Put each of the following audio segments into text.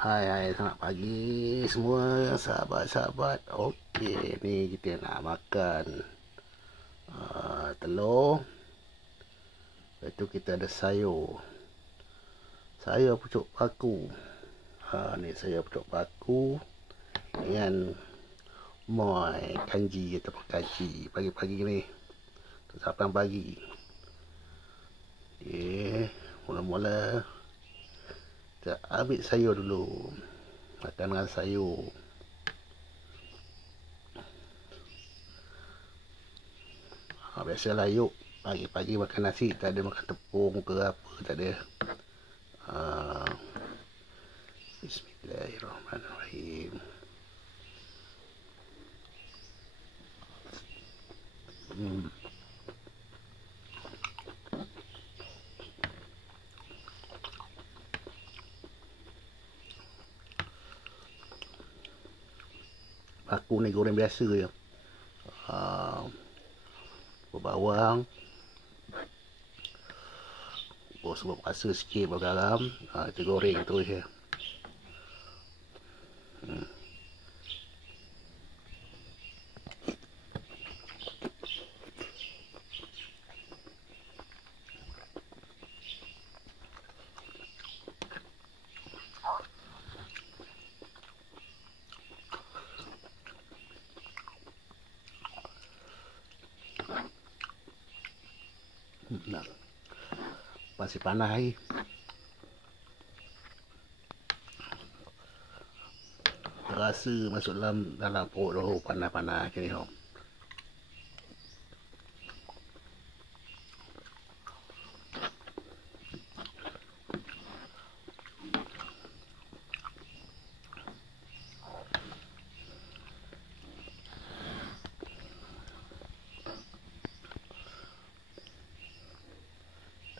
Hai, selamat pagi semua sahabat-sahabat. Okey, ni kita nak makan telur. Lepas tu kita ada sayur. Sayur pucuk paku. Ni sayur pucuk paku dengan moi kanji ataupun kaji pagi-pagi ni. Sarapan pagi. Okey, mula-mula kita ambil sayur dulu. Makan dengan sayur. Biasalah yuk pagi-pagi makan nasi, tak ada makan tepung ke apa, tak ada. Bismillahirrahmanirrahim. Aku ni goreng biasa je. Bawang, sebab rasa sikit garam, kita goreng terus je. Masih panas lagi. Rasa masuk dalam perut tu panas-panas macam ni.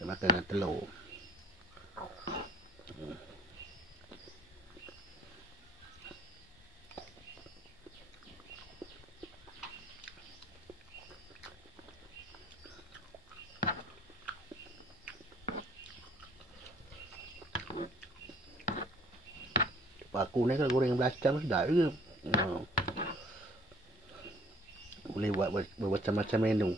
Kita makan dengan telur. Paku ni kalau goreng belacang sedap juga. Boleh buat bermacam-macam menu.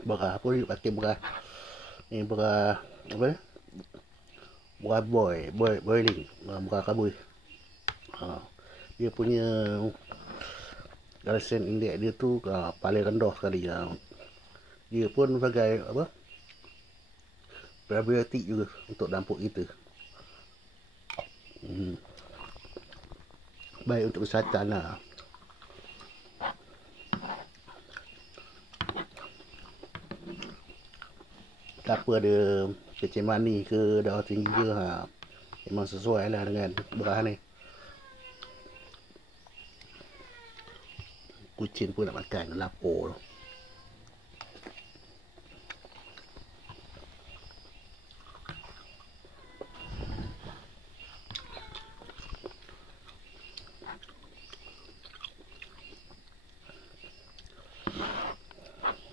Berah apa ni, pakai berah ni, berah apa ni, berah boiling, berah kabui. Dia punya glycemic index dia tu paling rendah sekali. Dia pun sebagai apa, probiotik juga untuk dalam perut kita. Baik untuk kesihatan lah. Tak apa ada kecil mani ke, darah tinggi ke, memang sesuai lah dengan berah ni. Kucing pun nak makan, lapar tu.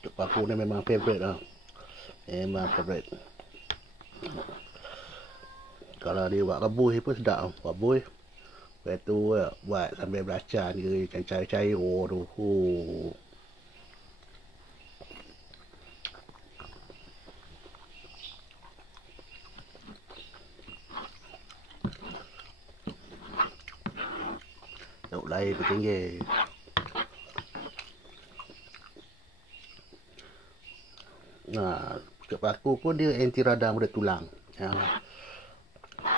Tuk paku ni memang favourite lah. Memang favourite. Kalau dia buat rebus pun sedap. Rebus, lepas tu buat sambil belacan ke, ikan cair-cair tu. Lauk lain pun tinggi. Pucuk paku pun dia anti radang pada tulang.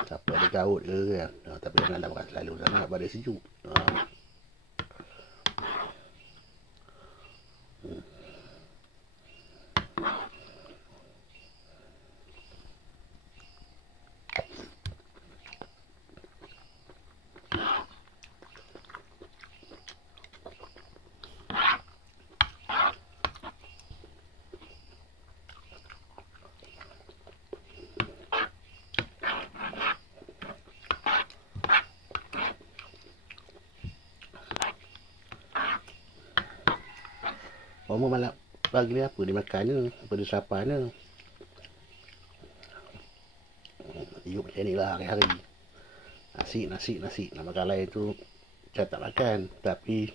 Siapa ada gaut ke kan. Tapi janganlah makan selalu sangat pada sejuk. Mama malam pagi ni apa dia makan ni, apa dia sarapan ni. Hidup macam ni lah hari-hari. Nasi. Nama makan lain tu saya tak makan. Tapi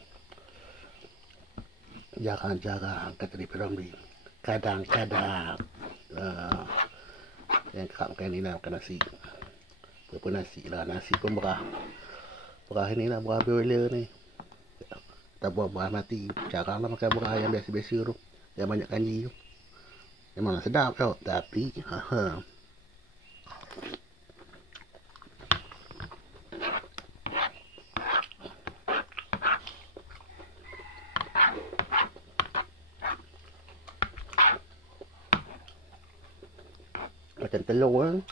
jarang-jarang kata dia beli. Kadang-kadang yang kerap makan ni lah makan nasi. Berapa nasi lah. Nasi pun berah ni lah, berah broiler ni. Tak buat berah mati. Jarang lah makan berah yang biasa-biasa tu, yang banyak kanji tu. Memanglah sedap tau. Tapi macam telur kan,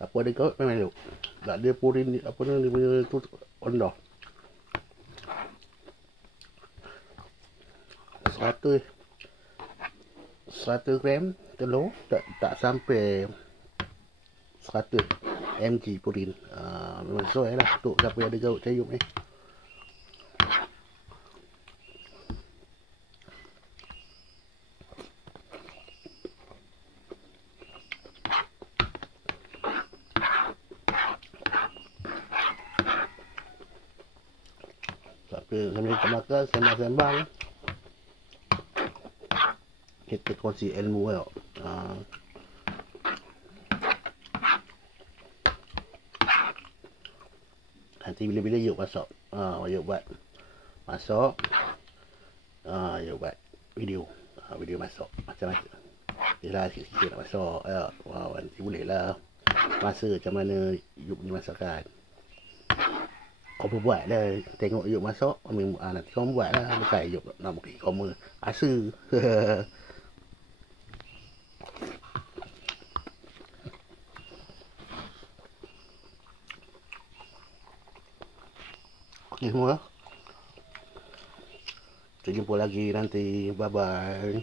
apa ada kaut memang elok. Tak ada purin apa ni dia punya tu rendah. 100 gram telur tak sampai 100 mg purin. Memang sesuai lah untuk siapa yang ada gaut cayuk ni. Sambil kita makan, sembang-sembang, kita kongsi ilmu tau. Nanti bila-bila yuk masak, yuk buat masak, yuk buat video, video masak macam-macam. Yelah sikit-sikit nak masak, nanti boleh lah masa macam mana yuk punya masakan. Kau pun buat lah, tengok yuk masak, nanti kau buat lah, bukan yuk nak beri kau rasa. Okay semua, kita jumpa lagi nanti, bye bye.